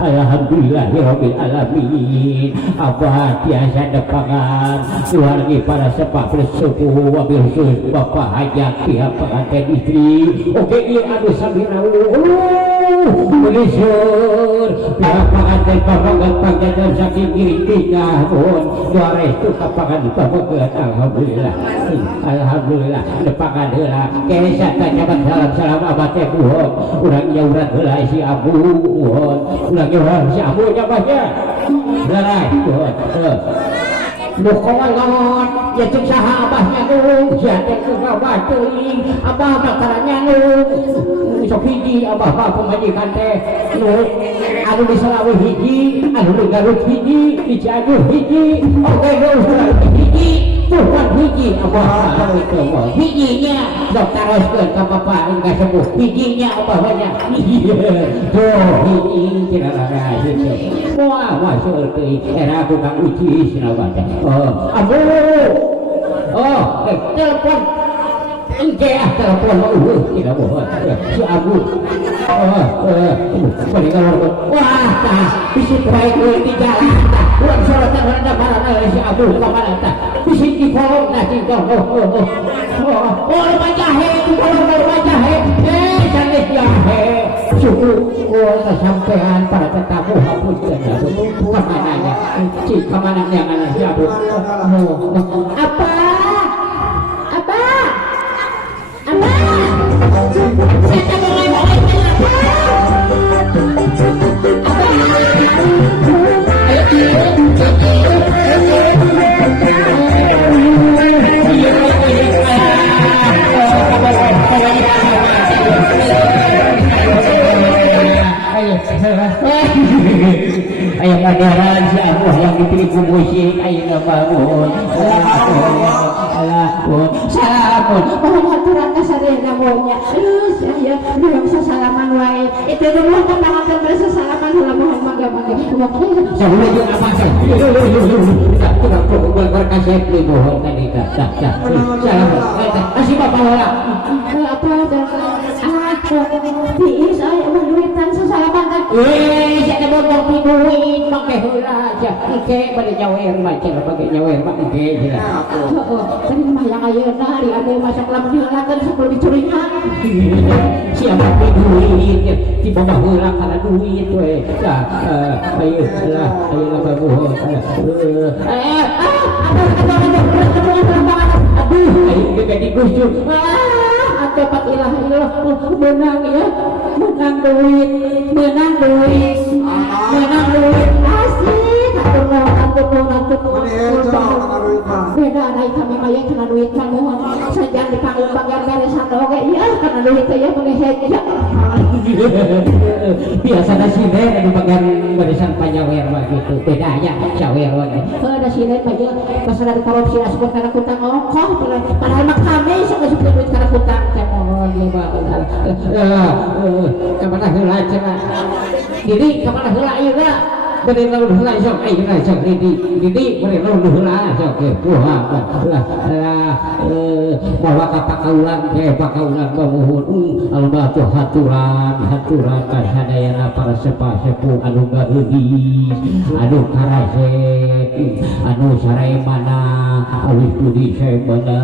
Alhamdulillahirabbil alamin. Abah biasa depangan keluarga para sepak bersuku wabil khusus Bapak Hajat pihak pengantin istri. Oke iya aduh sabirawu melisur pihak pengantin pamangan panjatan saking kiri tinggal mohon doa restu kapangan pamangan. Alhamdulillah Alhamdulillah depangan heula kesah kacaban salam abah teh buhon urang jauran heula si abu buhon urang jauran si abu nyabahnya larai buhon Bukongan ya cek saha abahnya nung jadi ke bawah teuing abah makaranya nung sok hiji abah pemajikan teh nung anu di Salawi hiji anu di Garut hiji di Cianjur hiji oke nung hiji tuhan hiji abah itu hijinya dokter teruskeun ka bapak enggak sembuh hijinya abah banyak tuh hiji cenah rara gitu wah masuk teuing era tukang uji cenah baca abu telepon engke telepon tidak bohong si abu wah bisik baik di jalan uang sorotan rendah marah si abu kemana tak bisik di kolong nanti rumah jahe di kolong rumah jahe cantik jahe suku kesampean para tetamu hapus kemananya kemana yang ada si abu apa kita mulai ku musik ayeuna bangun. Salamun. Mohon aturan ka sadayana monya. Saya belum sasalaman wae. Itu dulu pandangan berasa salaman heula mohon mangga-mangga. Saula jeung apa sih? Tidak perlu berkasih di mohon tadi dah. Salam. Kasih Bapak heula. Apa dah? Tiis aya duitan sasalaman teh. Saya bodoh piduin make heula aja. Engke bade nyawer mah cenah bage nyawer mah engke heula. Tadi mah yang ayeuna ari ade masak lamun diheulakeun sebelum dicuringan. Siapa piduin tiba mah heula kana duit we. Ayeuna babuhon. Aduh, ayo ge digusur. Atau pak ilah menang ya, menang duit asik atur beda ada kami maya kena duit mohon saja di panggung bagian beresan oke iya kena duit ya boleh heja biasa si Den di bagian barisan panjawer mah gitu bedanya cawer wae ada si Den aja pas ada korupsi asbun karena kutang ongkoh padahal mah kami sok disebut duit karena kutang mohon ya kemana heula cenah diri kemana heula ayeuna bade lawan heula sok ayeuna sok di bade lawan heula sok kuha bawa ka pakaulan bamuhun alba tuh haturan ka sadayana para sepuh anu gaeulis anu karase anu saremana awis budi saemana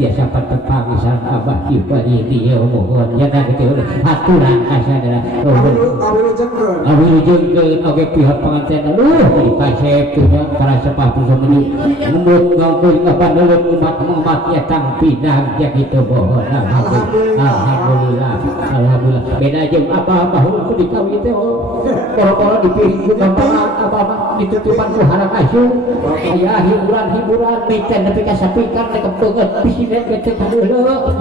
tiasa patepangisan abah ibadi dieu mohon nya kitu haturan ka sadayana awilujengkeun oge pihak pengantin dikasep punya para sepuh sumeni nembut ngangkeun ka pandeuleuh umat ya tang pinang ya gitu mohon alhamdulillah beda jeung apa ku dikawin teh boro-boro dipiring ku gampang apa ditutupan ku harang asuh aya hiburan miten nepi ka sapikar teh kepeungeut bisine ge teh kadeuleuh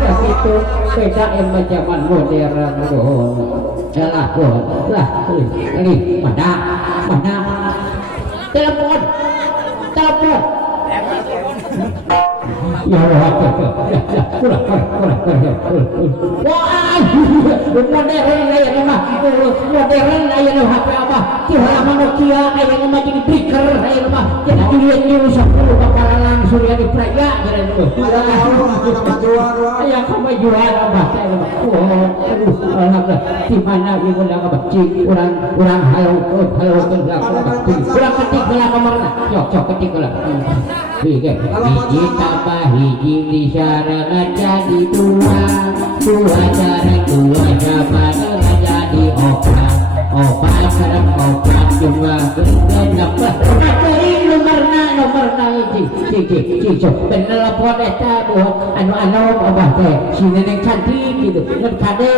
ya kitu beda emang zaman modern mohon lah ini mana telepon ya Allah kurang wah modern ayeuna HP apa ti halaman Nokia ayeuna mah jadi breaker ayeuna mah jadi dilihat 10 bakalan surya di praja aya kemajuan apa saya mah alhamdulillah di mana ieu ulang apa cik urang halo urang ketik heula nomorna cok ketik heula hiji tambah hiji disarangan jadi dua cara dua sama jadi opat sareng opat jumlah genep nomorna hiji cok telepon eta buat anu obah teh si neneng cantik gitu ngan kade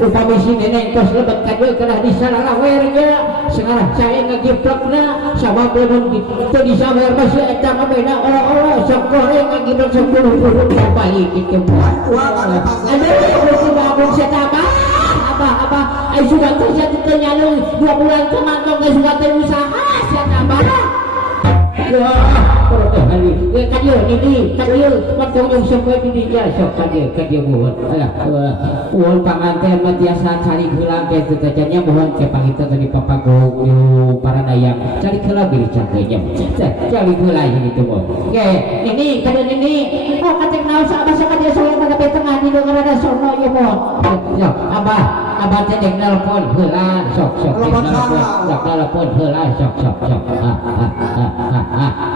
upami si neneng tos lebet kade kana disalawer nya sekarang saya ngagiplekna sama belum teu disawer masih eta mah beda ora sok goreng ngagiplek 10 baik kitu mah aduh bangun setaba apa ai sudah terjadi ternyalung 2 bulan kemantong geus sudah teh usaha setaba ya hari kadieu macam yang sampai di dia sok kadieu mohon panganten mah tiasa cari heula ge teu nya mohon ke pangita tadi papago para dayang cari heula beri cangkeujnya cari heula gitu mohon ge ini kadieu ini oh kacek naon sa abah sakadieu soalna tapi tengah di dengar ada sono ieu mohon ya abah teh dek nelpon heula sok nelpon heula sok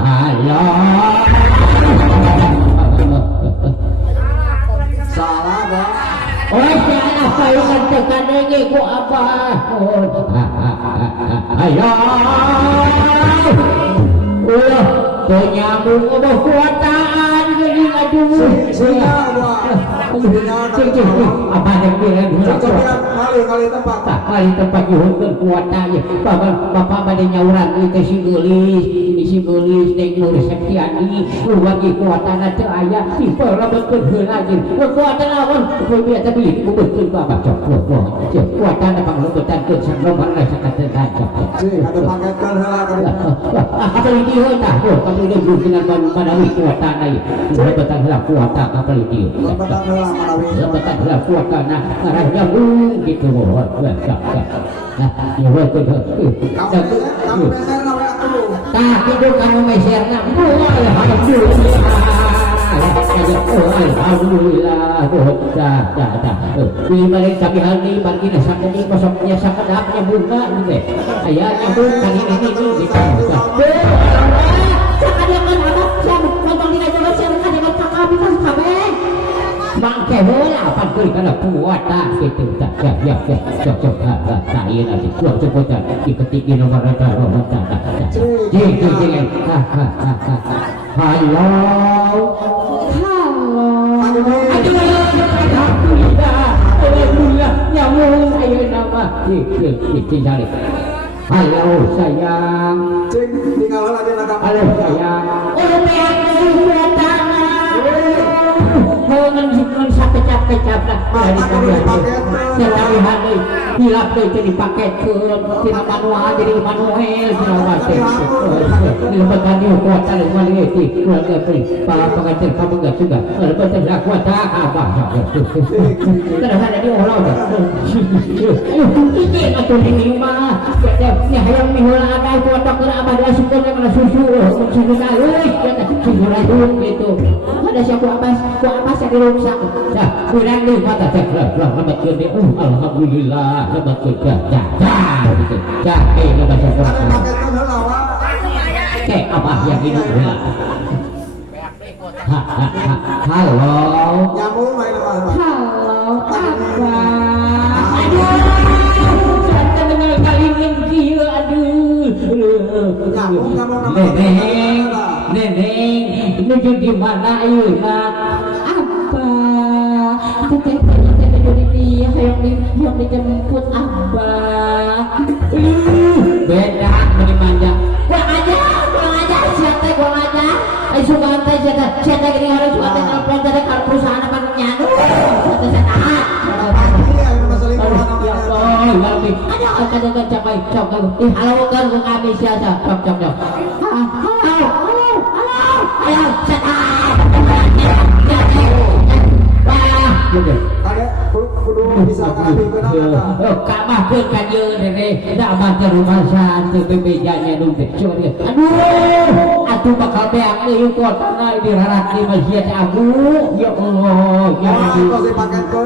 halo salah dah apa yang katakan ini ku apa ayo ternyambung kuataan jadi aduh apa yang bilang kali tempat kali tempat yuhun kuatnya bapak pada nyauran itu si gelis neng nulis Septiani lagi kuatan aja ayah si pernah betul lagi kuatan lawan biasa beli betul bapak cok kuatan apa lu betul ke sang mana sakit saja ada paketkan apa ini tak kamu udah belum dengan pada kuatan lagi betul lah kuatan apa ini betul lah kuatan nah arahnya gitu nah ya betul kamu meser nawe aku tak itu kamu mesernya alhamdulillah di balik kami hari bagi nasa ini kosongnya sakadapnya bunga gitu ayahnya bunga ini gitu bangke bola apa kali kana kuat tak gitu tak ya cocok saya nanti kuat coba tak diketik nomor ada roh tak halo alhamdulillah nyamuk ayo nama cari halo sayang tinggal lagi nak halo sayang menunjukkan kecap-kecap lah dari setiap hari hilap deh jadi paket ke tidak manual jadi manuel tidak masih lembaga ini kuatan kembali itu keluarga beri para pengajar kamu enggak juga lembaga tidak kuat tak apa kadang ada di orang ini atau ini mah ya yang mihula ada kuat kena apa dia suka dengan susu gitu ada siapa apa saya dirusak dah kurang nih mata ceklah lebat gede alhamdulillah lebat gede lebat gede apa yang ini halo nyamuk main apa halo apa saya dengar kali ini aduh neneng menuju di mana ayo nak apa teteh jadi dia yang dijemput apa beda menimanja kurang aja kurang aja ayo suka siapa gini harus suka telepon dari perusahaan apa nyanu ya Allah ada capai halo kan kami siapa cok halo ayo ada kudu bisa kami kenapa kamah ke kaje dere dak baca rumah santai bebejanya dulu aduh atuh bakal beak euy kotana di rarat di masjid Abu ya Allah ya Allah paket ke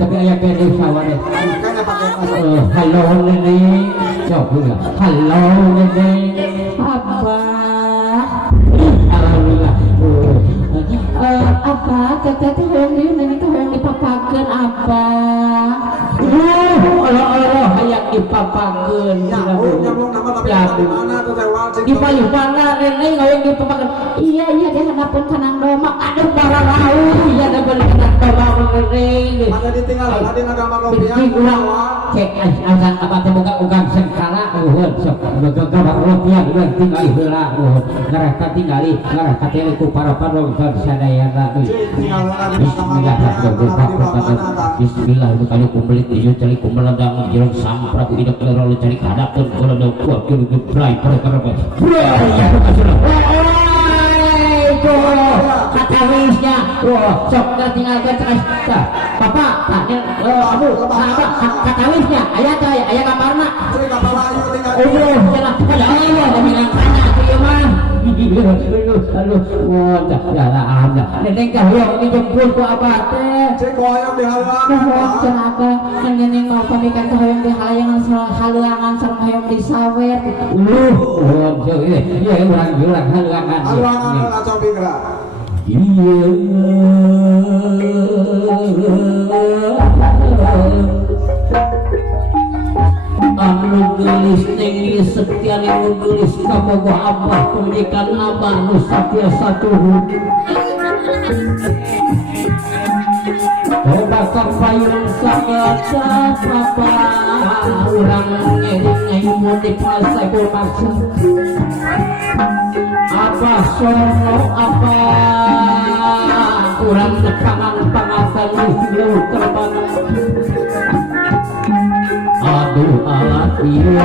tapi aya kene sawane kan paket halo nene coba halo nene apa alhamdulillah apa teteh yang dipapakeun apa Allah hayang dipapakeun nyamuk nama tapi di mana tuh tewal di payung mana nenek hayang dipapakeun iya dia handapun kanang domak aduh barang lau iya da balik kanang domak nenek ada ditinggal ada agama rupiah cek asal apa teh boga sengkala eueun sok boga rupiah urang tinggali heula ngarasa tinggali ngarasa teh ku para panonton sadayana Bismillah itu kali kumbelit ieu cari kumeledang jeung samprat hidup lalu cari kadapun kudu kuat kudu gebrai perkara kata wisnya wah sok tinggal ke papa abu kata wisnya aya kamarna jelas pada Allah da bilang tanya kieu mah neneng kah yang dijemput ku abah teh cek hoyong di halangan mohon cenaka ngening mau pamikan ke hoyong di halangan halangan sareng hoyong di sawer mohon ieu urang halangan halangan cobi gerak anu gelis tinggi setia anu gelis kamoga abah pendidikan abah nu satya satuhu bakal payung sangat apa ulang ngering mudik masa bermaksa apa sono apa ulang nepangan pangatan lu terbang aduh alat iya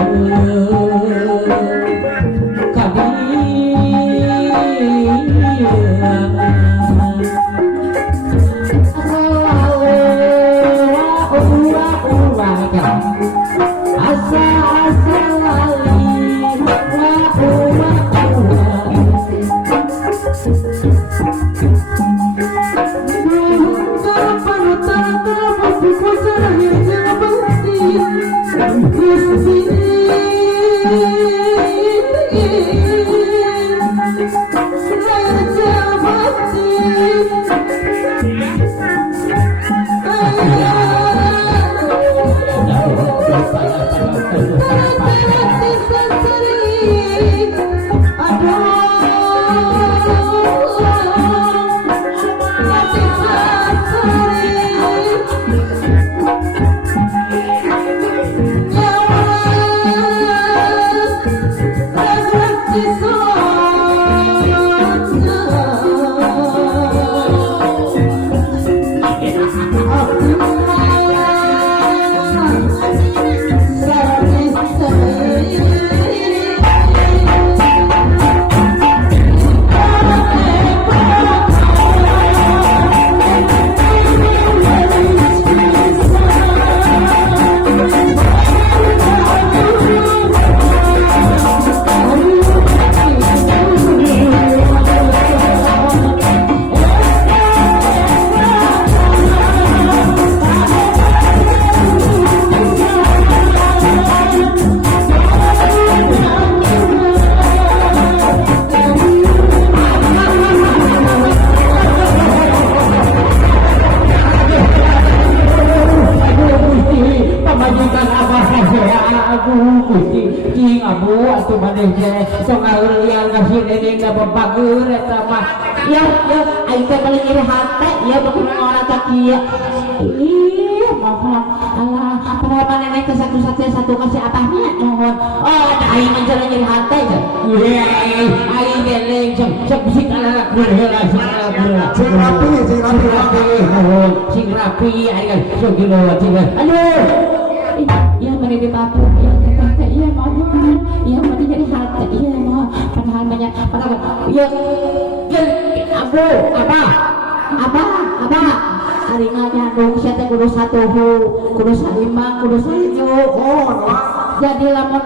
jadi lamun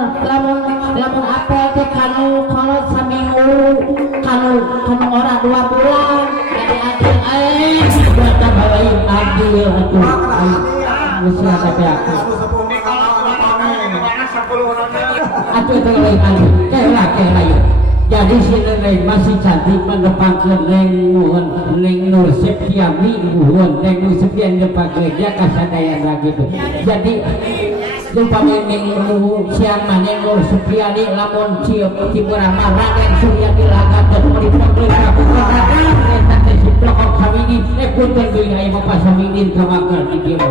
apa teh kanu kalau seminggu kanu orang 2 bulan jadi adil baca balain adil atuh mesti ada pihak atuh teh lain adil kela jadi si Neng masih cantik menepangkeun Neng Nur Septiami nuhun Neng Nur Septiami nepangkeun dia kasadayana gitu jadi Jumpa Neng siang Neng Nur Supriyadi lamun cium timurah marah Neng Suryadi lagat dan melipangkeun kabupaten eta teh siplokok samingin punten deui aya Bapak samingin kamakeun di dieu.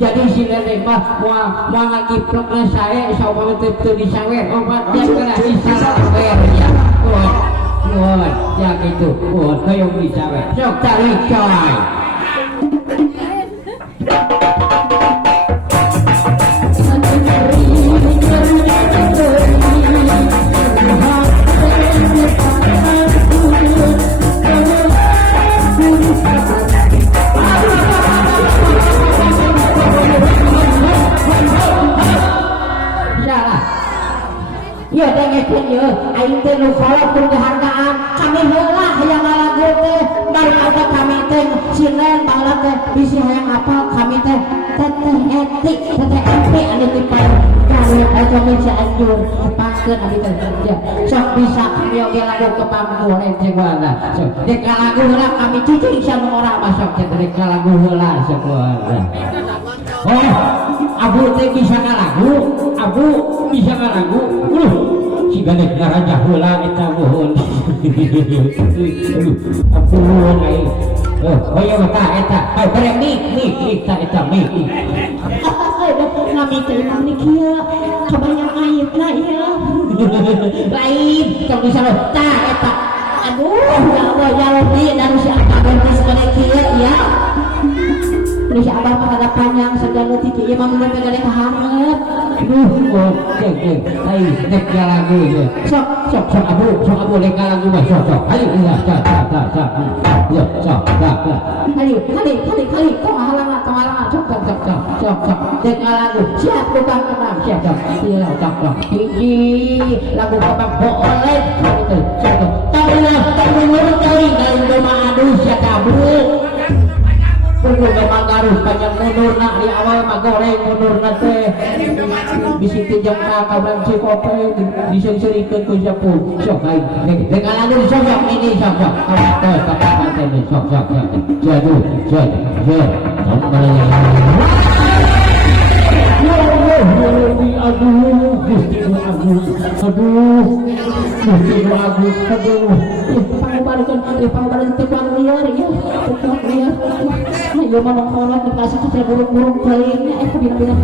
Jadi si Neng mah moal ngakiplok sae saupami teu disawer obat yang kena disawer ya. Wah, ya gitu. Wah, kayak bisa weh. Sok cari coy. Ya dengekeun ye, aing teh nu kolot kehargaan, kami heula hayang ngalagu teh, bari ada kami teh sinen baheula teh bisi hayang apal kami teh teteh etik, teteh etik anu tipan kami aja bisa anjur pakeun abi teh kerja. Sok bisa kami oge lagu ke pamgore jeung wana. Sok dek lagu heula kami cicing sama ora masuk teh dek lagu heula sakuara. Oh, abu teh bisa ngalagu, abu bisa ngalagu. Si gadek ngaraja heula eta mohon. Ampun ai oh iya maka eta bareng mik eta mik Nami teh imam nih kia kebanyak aib lah ya lain kalau bisa lo tak eta aduh ya Allah ya Rabbi dan si abah bertis pada kia ya ini si abah pada panjang segala titik imam udah pegang hangat oh ceng lain nek lagu ya sok abu nek lagu mah sok ayo iya cak ya sok kali kau halangan sok nek lagu siap bukan kenal siap iya cak hiji lagu kabak boleh gitu tahu rumah aduh siap kabur kudu memang harus banyak mundur nak di awal mah goreng mundur teh bisi tinjam ka kabran si kope disengsirikeun ku sapu sok aing nek lagu sok ini sok teh kapan teh sok jadu ayo menongkolot dikasih kita burung-burung kalinya bilang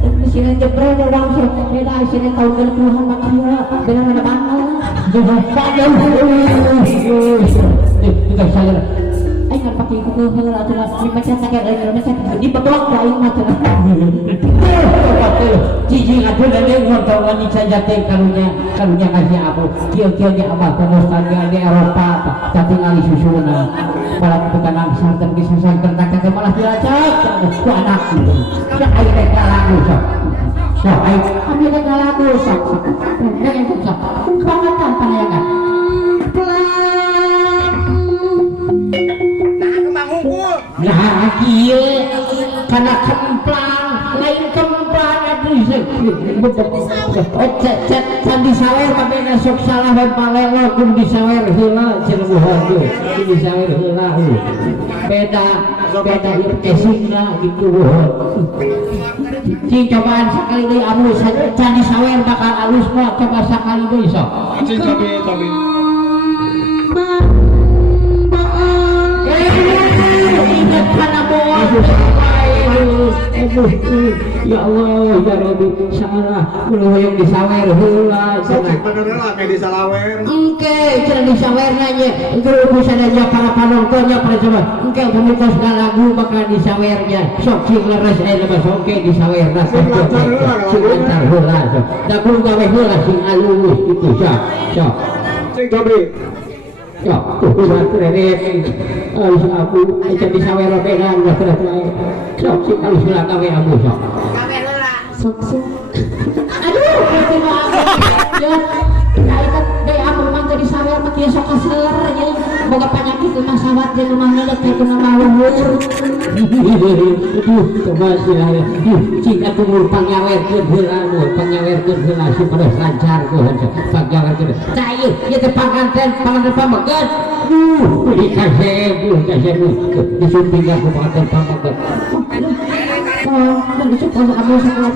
di sini jebrol dia langsung beda di sini tahun 20-an makia benar ada banget juga saya ayo kan pakai kuku heula atuh macam sakit ayo macam di beblok aing macam jiji aku dan ngontongan di sajate karunya kasih aku kieu di abah pemustan di Eropa tapi ngali susuna malah tekanang sarten kisah sarten kakek malah dilacak ku anak ya ayo teh lagu sok ayo teh lagu sok bangetan panayangan nah kieu kana kemplang lain kemplang atuh di sawer tapi sok salah we palelo kun di sawer heula cenah heuh di sawer heula beda esingna gitu cing cobaan sakali deui alus can di sawer bakal alus mah coba sakali deui sok cing cobi ingat kana bos ya Allah ya Rabbi salah kudu hoyong disawer heula cenah bener kayak di Salawer engke cenah disawer nanya engke bisa nanya para penontonnya pada coba engke pemikos lagu bakal disawernya sok sing leres lepas oke disawer dah sing lancar heula sok da kudu gawe heula sing alus gitu sok cing cobi ya, tuh keren. Aku jadi sawer beda enggak keren. Sok sih harus lah gawe abu sok. Gawe heula. Sok. Aduh, itu mah. Ya, kayak deh aku mah jadi sawer mah kieu sok kaser ya. Boga penyakit mah sawat jeung rumahna da teh kuna luhur. Coba sih ya. Cing atuh mur panyawerkeun heula supaya lancar ku panyawerkeun. Tah ieu teh panganten pamageun. Kudu kasih disumping aku panganten pamageun. Oh, dan disumpah abu salah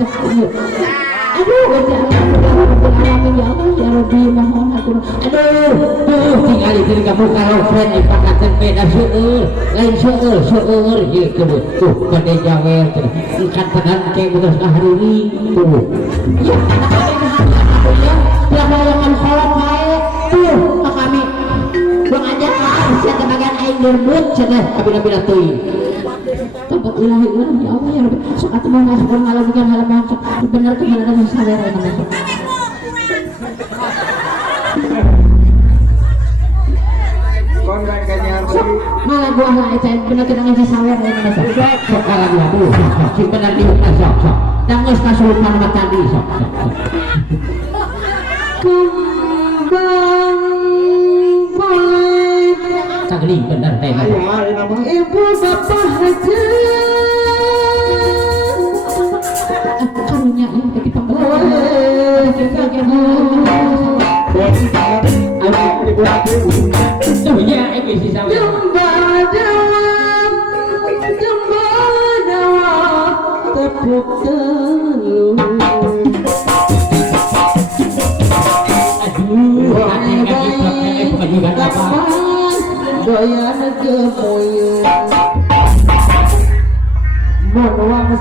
aduh alamin ya Allah ya Rabbi mohon aku tinggal di kamu kalau friend ipakaten beda seueur lain seueur ieu kudu tuh bade jawer ikan pedan kayak beres kaharuri tuh ya bayangan kolot bae tuh ka kami bang aja sia bagian aing gerbut cenah kabina-bina teuing tempat ilahi ya Allah ya Rabbi sok atuh mah ngasukeun ngalabukeun halaman sok bener kebenaran sawer eta mah kon kayaknya harus malah gua lah eta bener kita ngasih sawer eta mah sok ala dia tuh si benar di sok dan geus kasurupan mah tadi sok Cagling bener teh ibu bapak aja karunya yang tadi pembeli sebenarnya ini sih sama tepuk telur aduh bukan juga apa doyan gemoy Monwang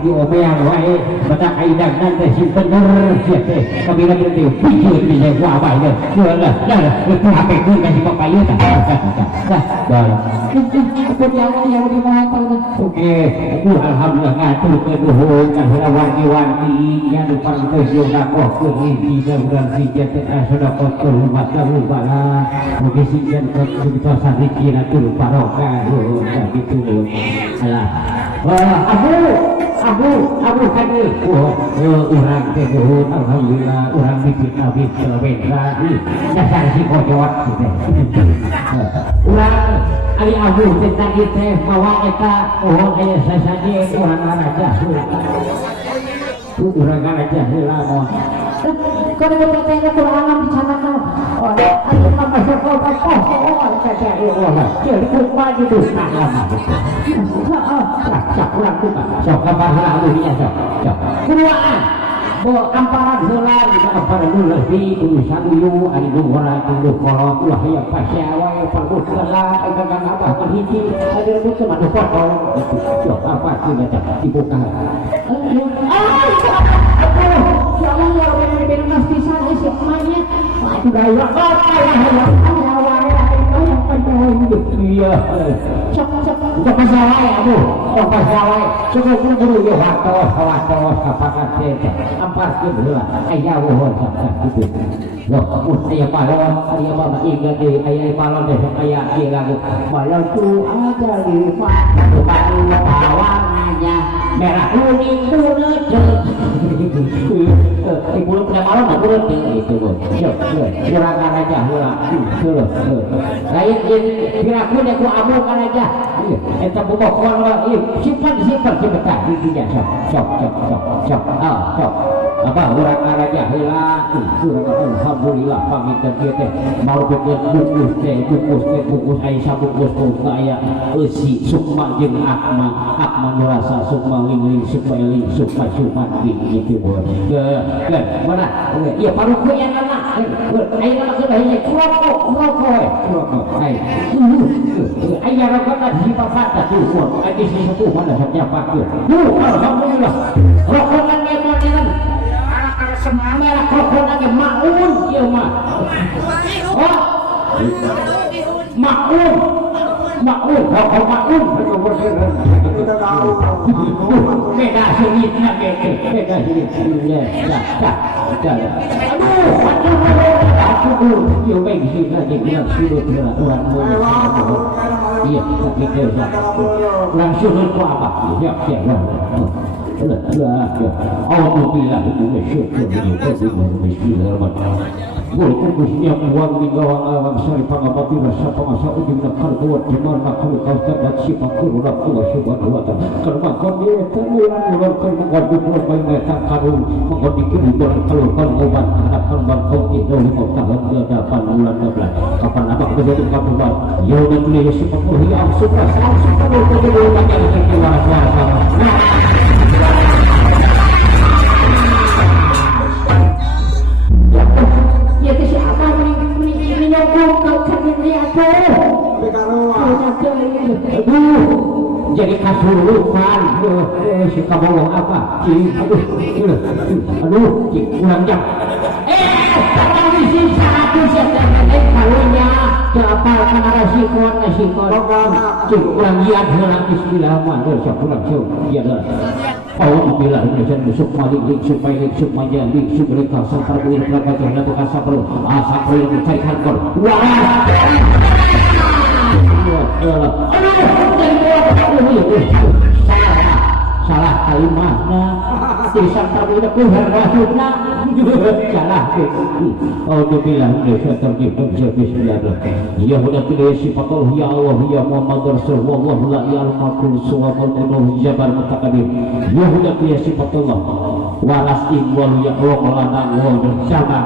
di omeang wae badak aidang nanti si bener siap teh kami lagi nanti pikir di gua apa ya lah itu HP ku kasih bapak ieu tah dah Aku yang lebih mahal. oke aku alhamdulillah ngatur ke nuhun kahula wargi-wargi yang depan teh yo ngakoh ke hiji dan si jatuh sedekah turun bala mungkin si jatuh kita sadiki natur barokah gitu alah Abu kan orang teh alhamdulillah orang bikin abis wendra dasar si kojot urang ari Abu teh tadi teh bawa eta aya sasaje urang raja urang raja heula moh Kalau kita tengok kurangan bicara kau, aku mama sokol saja jadi kumpa gitu lama kurang kuka sok kabar lalu dia sok keluaan bo amparan heula amparan lebih urusan yu ari dungora tuluh kolot ulah ya pasyawa panggut kala engkang abah kan hiji ada butuh madu foto sok apa sih baca dibuka ya Allah ya benar-benar pasti salah si emaknya aku gaya iya sok pasawai aduh sok pasawai cukup guru yo watos kapakan teh amparkeun heula aya wohon sakit gitu loh aya balon aya mama ingat deui aya balon deh aya ieu lagu balon tu aja di bawangannya merah kuning buleut ibu lu punya balon enggak buleut itu loh curang aja heula lain kira-kira aku abu kan aja eta bobokon mah simpan sebentar di dia sok apa urang aja heula alhamdulillah pamitan kieu teh mau bikin bungkus aya sabungkus pun aya eusi sukma jeung akma nurasa sukma ling sukma eling sukma gitu mana ieu paruku yang anak aya nama kebahinya kroko aya rokok di papata tuh ada sesuatu mana saja pakai alhamdulillah rokokan ngemonenan anak-anak semangat rokokan maun ieu mah maun rokok maun kita tahu beda sedikitnya beda sedikitnya aduh yo baik sih lagi dia sudah orang iya tapi dia langsung itu apa ya Alhamdulillah syukur boleh kukusnya uang di gawang awang sari pangapati rasa pangasa ujung nakal kuat cuman nakal kau terdat si pakur ulang tua subhanahu wa ta'ala kerma kondil temuran ulang kerma kondil bayi mereka karung mengkondil kebutuhan keluarkan obat harapkan bangkau itu 5 tahun ke-8 bulan 12 kapan abang terjadi kabubat yau dan tulis si pakur hilang suka terjadi banyak kekiwara suara ya ke siapa menyokong ke kanini aku jadi kasurupan si kabawang apa aduh kurang jam kami si satu setelah kalunya kelapa karena sikon cik kurang giat heula bismillahirrahmanirrahim sok kurang sok iya dah Alhamdulillah insan musuk malik suk malik suk majalik suk mereka sapar buir pelaka karena tu kasapar asapar yang mencari kantor wah salah kalimatnya tisang tabu itu keluar rasuna salah Alhamdulillah Indonesia terjebak bismillahirrahmanirrahim ya huda pilih sifatullah ya Allah ya Muhammad Rasulullah wallahu la ya'lamu suwabul unuh jabar mutakadim ya huda pilih sifatullah walas iwal ya Allah lana wa jama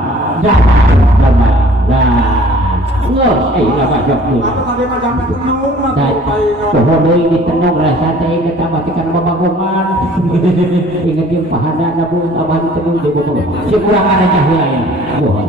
lah baca pun pohon ini tenung rasa teh kita matikan pembangunan ingat yang pahada nabung abah tenung di botol si kurang ada cahaya wah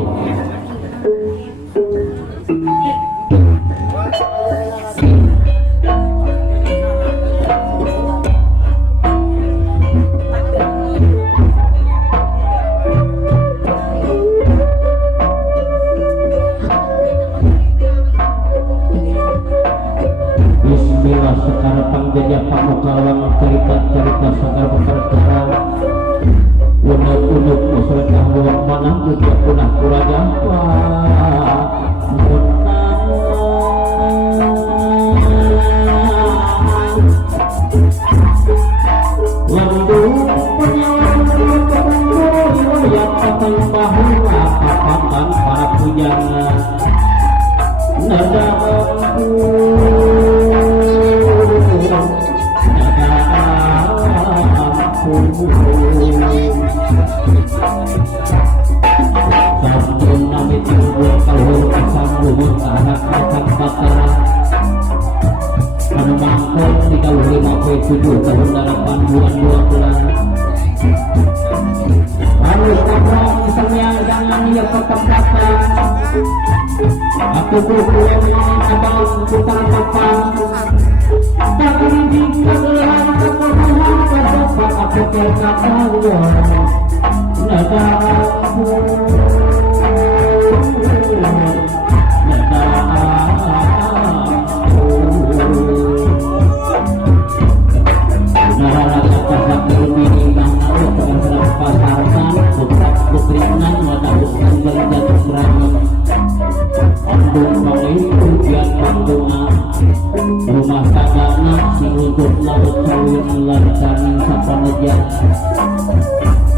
Batara anu mangkon di tahun 57 tahun 8 bulan 2 bulan lalu kaprong ternyata jangan ia tetap datang aku berpulang abang putar depan tapi di kegelapan kepenuhan kedepan aku terkatawa nadaku rumah tanggana sing untuk laut sawit lancaran sapanaja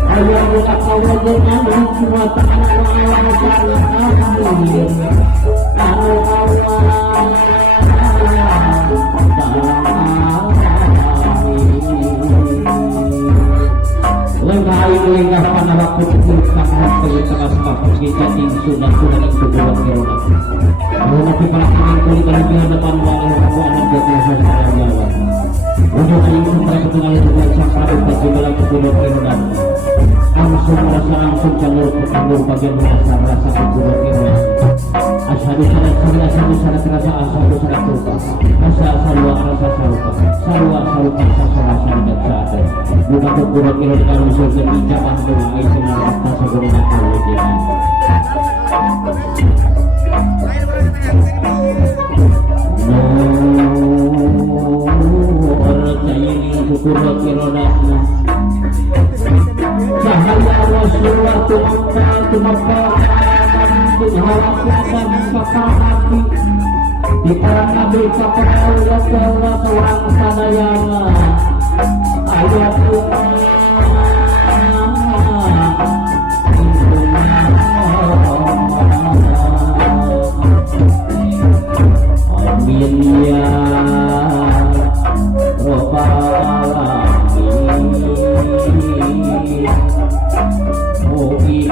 ayo buka kawin dengan semua tanah lawan sana alhamdulillah lenggah pada waktu keburukan waktu tengah semakin kita sudah yang kedua kirona rumah kita ingin kulit kelebihan depan wajah kamu anak jatuh secara jawa untuk ingin supaya ketinggalan dengan sang prabu bagi dalam kedua kirona langsung jalur bagian rasa kedua kirona asyadu sangat terasa asyadu sangat terlupa asa sarwa rasa sarupa sasara dan saat bukan kedua kirona kalau surga dijabat dengan istilah rasa kedua kirona syukur kironasna cahaya Rasulullah tumapal diharapkan kapalati di para nabi kapal orang sadayana ayat amin ya rabbal alamin mugi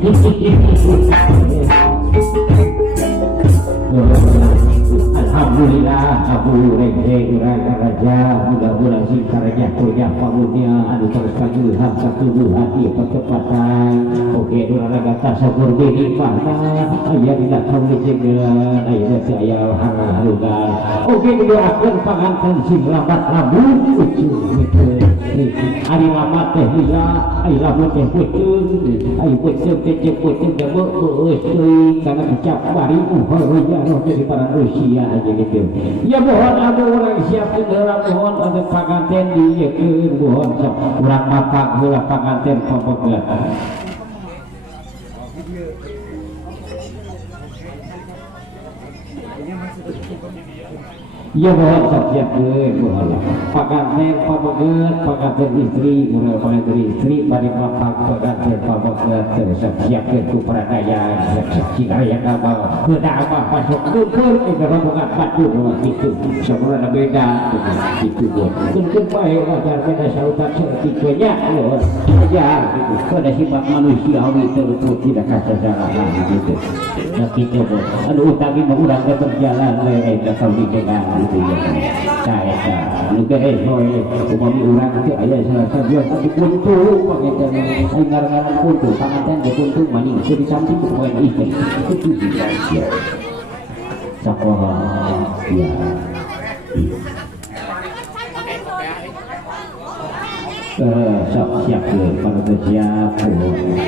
Gusti Alhamdulillah Abu Rengge Urang Raja mudah-mudahan sing karya kurya pamunya anu terus kajuhan satuduh hati percepatan oke duraraga tasakur bini mahna aya tidak tahu dicegelan aya saya halugan oke didoakeun panganten sing lambat lamun ari lambat teh lila ai lamun teh peuteung ai peuteung teh peuteung teh beus deui kana dicap bari ya roh dari para Rusia aja gitu. Ya mohon ada orang siapkeun heula mohon ada panganten diekeun mohon sok urang mapak heula panganten papegat. Ya mohon siapkeun mohon panganten papegat panganten istri urang panganten istri bari mapak panganten papegat siapkeun ku pradaya cigaya kapal heuda mah pasok keur ke rombongan Bandung gitu saurana beda gitu keun bae wajar beda sautan saeutik nya ya gitu kada sifat manusiawi terus tidak kasadaran gitu nah kitu anu utami mah urang teh berjalan lain ka saudi dengan gitu ya saya anu ge hoy upami urang teh aya salah sabian tapi kuntu pangetan ai ngaran kuntu panganten ge kuntu maning di samping poin istri itu ya sakola ya siap pada siap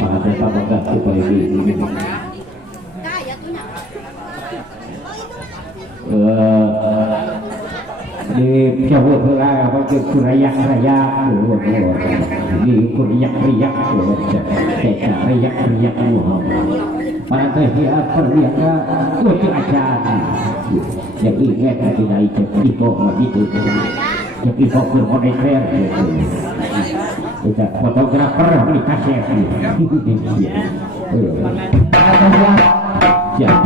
pada papagat supaya ini di jauh lah pakai kurayak di kurayak pada siap perlihatkan itu aja jadi ingat tidak itu begitu jadi fokus moneter kita fotografer beli kaset siap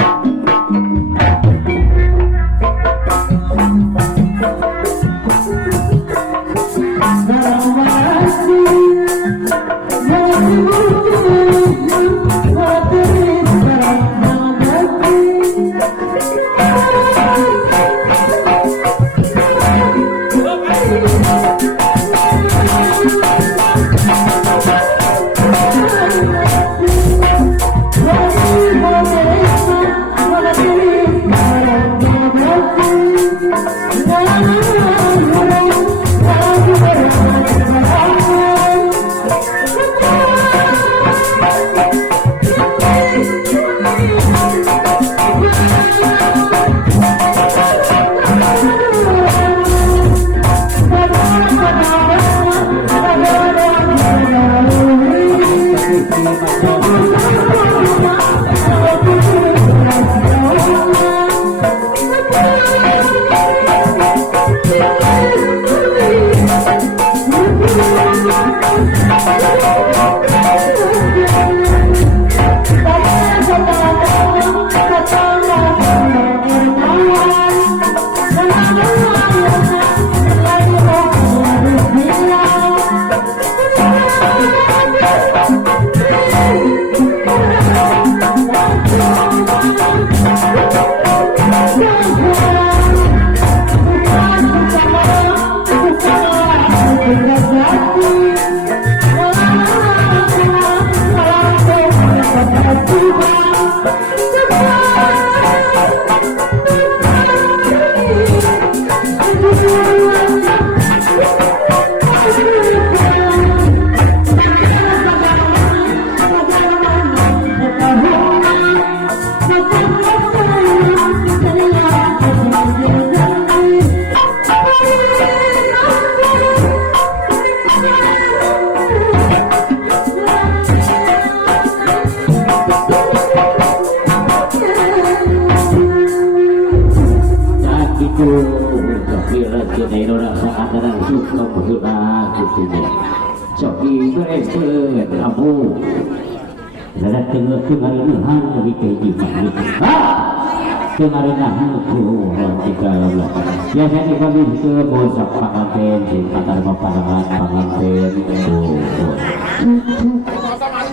Biasanya kami ke bosak panganten di kantor pangangan panganten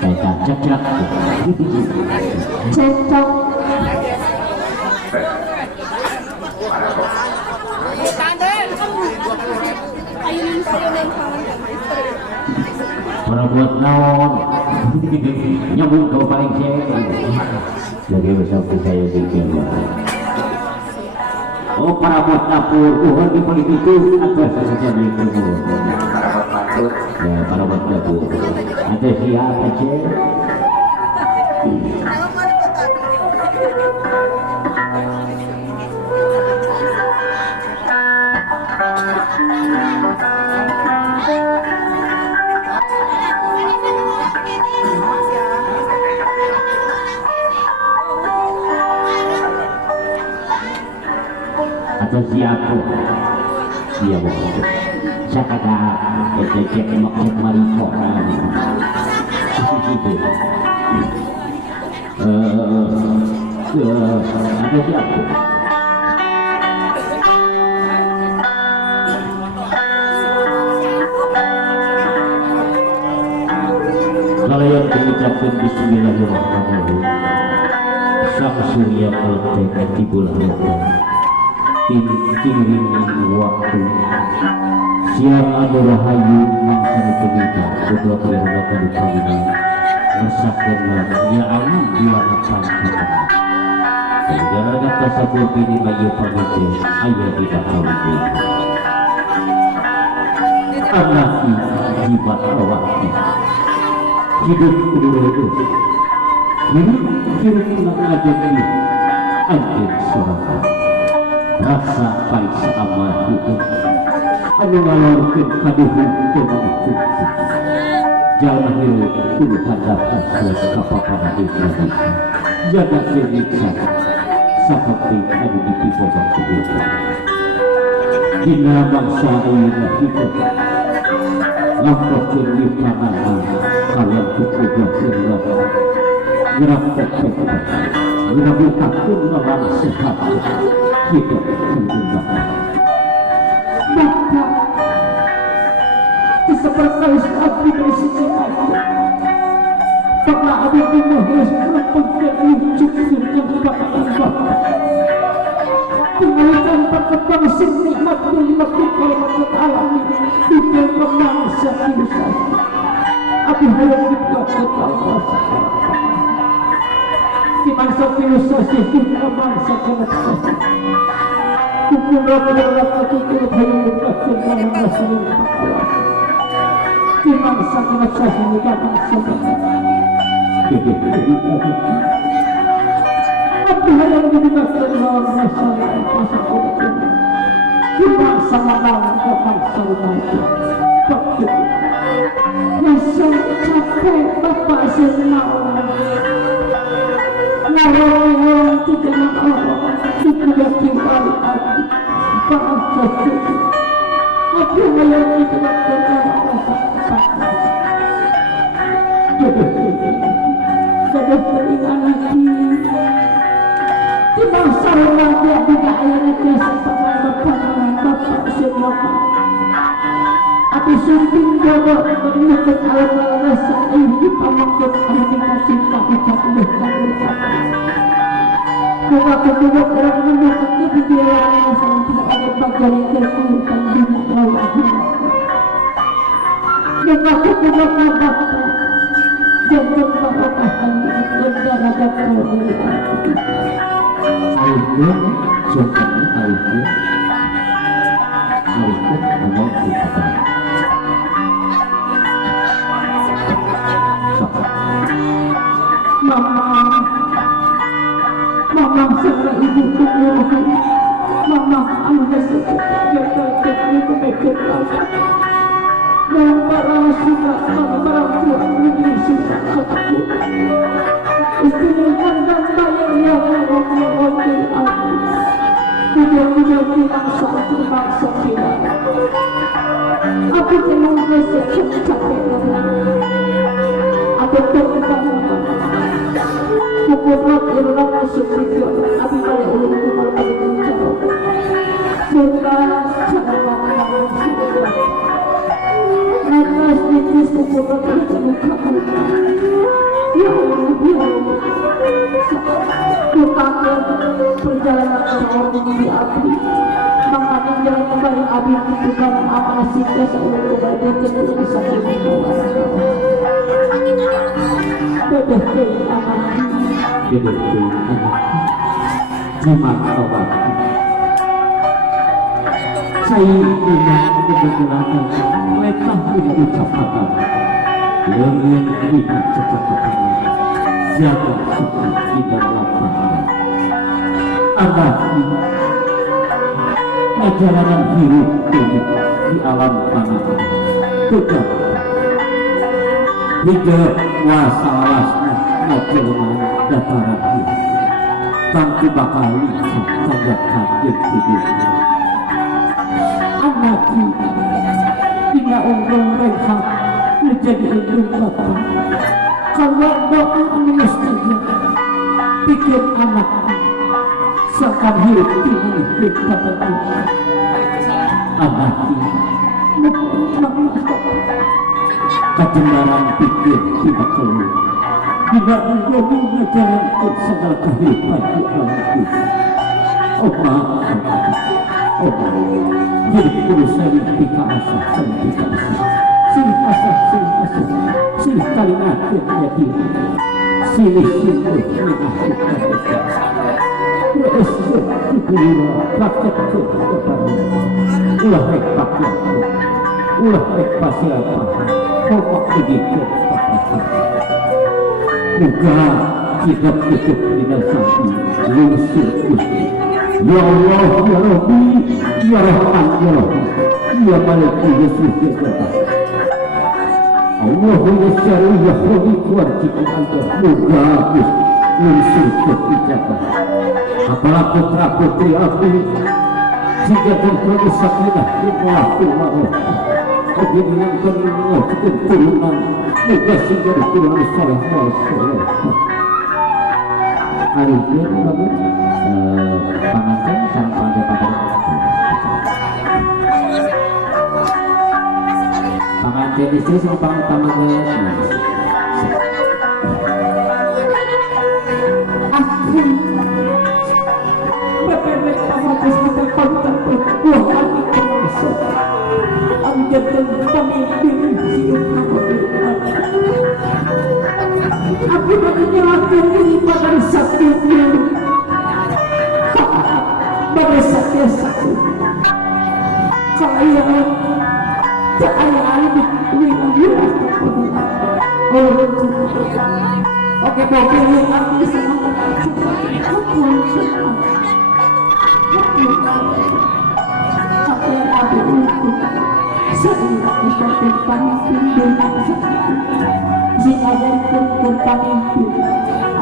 saya cek cocok para buat naon nyambung ke paling cek jadi besok saya bikin oh para buat dapur di paling itu atas saja di itu ya para buat dapur ada siapa cek siapa dia bohong saya kata cek maksud maripona ada siapa kalau yang mengucapkan bismillahirrahmanirrahim sang surya keltek di bulan kirim waktu siang ada rahayu mangsa ditemita kedua perhadapan di kawinan mesakanlah ya alam dua akan kita segala kata sabur bini bayu pamite ayah tidak tahu anaki jibat awaki hidup dulu hidup ngajak anjir sorakan rasa paling sama itu anu ngalorkeun kaduhun teu mampu jalma hirup kudu hadap asal kapapada ibadi jaga siriksa saperti anu dipiboga kuburan dina bangsa ayeuna hidup ngapkeun wipanaha kalian kukugakeun lama ngerampok ngerabukakeun lawan sehat hidup sempurna. Maka seperti saat kita sisi aku, karena ada penulis melakukan wujud dengan bakat kembalikan perkembang nikmat nikmat nikmat alam ini tidak memangsa kisah. Abi hayat kita ketawa di masa filosofi kita mangsa kenapa hukum rakyat itu hayat kita mangsa di mangsa kenapa kita mangsa Abi hayat kita ketawa masa di mangsa mangsa masa capek bapak senang orang tidak nak orang tidak tinggal bahagia apa yang kita lakukan jadi teringat lagi di masa orang dia tidak ayat dia bapak senang Abi sunting jaga menyebut alam rasa ini pamakut dengan cinta kita Kuat kedua orang menyebut kebiayaan sampai ada bagian kesulitan di bawah Dengan kedua kata jangan barokah dan ada kemuliaan. Alihnya siapanya alihnya mau kita Mama sama ibu kumohon, Mama anu jaga-jaga kebaikan Allah. Dan para suka orang tua ini suka aku. Istimewa dan bayar yang mengontrol aku. Tidak bilang satu bangsa kita. Aku tenang besok capek aku terbang. Kukulat ilang kesulitan. Aku kaya ulung kumal aku menjauh. Suka cara mengawal suka. Nakas titis kukulat berjemuka muka. Ya Allah, ya Allah. Kutakkan perjalanan jauh di api. Mengambil jalan kembali api bukan amanah sehingga seorang kebahagiaan yang sakit Dedek anak Dedek anak gimana obat saya ingat kebetulan letah ini ucapan lengan ingat cecakapan jaga suci di dalam anak perjalanan hidup ini di alam tanah tetap hidup wasalasnya najelman dataran hidup tanpa bakal licin kajak kaget hidup anak ini hingga umrong rehat menjadi hidup bapak kalau doa anu mestinya pikir anak seakan hidup ini hidup bapak anak ini kecembaran pikir tidak keluar tidak menjadinya jalan ke segala kehidupan di alam itu oh maaf hidup kudu sering pika asa sering pika asa sering asa sering kalimat kenyati sering mengakhirkan asa Reesuk kegulira rakyat kepada ulah rek pakyat ulah rek pasiapa homak begitu muka kita tutup dinasati lungsur Gusti ya Allah ya Rabbi ya Rahman ya Rahim ya Malik Yesus ya Tuhan Allah ya Syari ya Khalik warjib anta muka Gusti lungsur kebijakan apalah putra putri aku jika berperlu sakinah ikhwatu ma'ruf begini yang kenal keturunan muka sehingga keturunan soleh hari ini bagus pangasan sampai pada pangasan istri sama pangasan aku menyerahkan diri pada satu pada satu kaya keayaan wilayah oke pokoknya aku sama sampai aku sehingga kita pemimpin si ajar pun pemimpin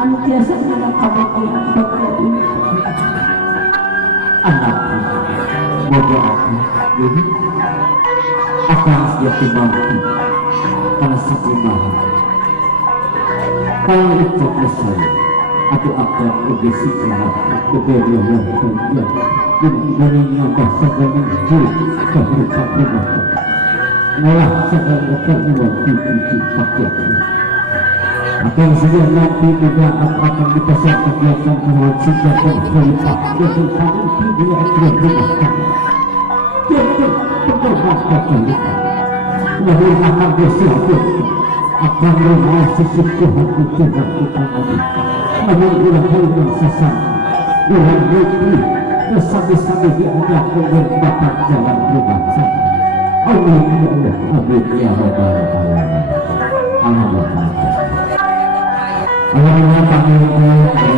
antiasa dengan kebahagiaan berkati anak bodoh aku jadi akan sejati mampu karena sejumlah kalau itu saya atau akan lebih sejarah lebih yang terjadi dengan bahasa dengan hidup kehidupan rumah malah segala keperluan diuji pakaian akan segera nanti juga akan kita kegiatan keluar sejak dan berlipat kehidupan itu dia akan rumah jadi berdoa kehidupan lalu akan bersiap akan rumah sisi Tuhan di jalan kita nanti namun ulah yang sesat ulah rugi tersabi-sabi diajak dengan bapak jalan rumah sana. Amin ya Allah, amin ya Rabbal Alamin. Alhamdulillah. Alhamdulillah.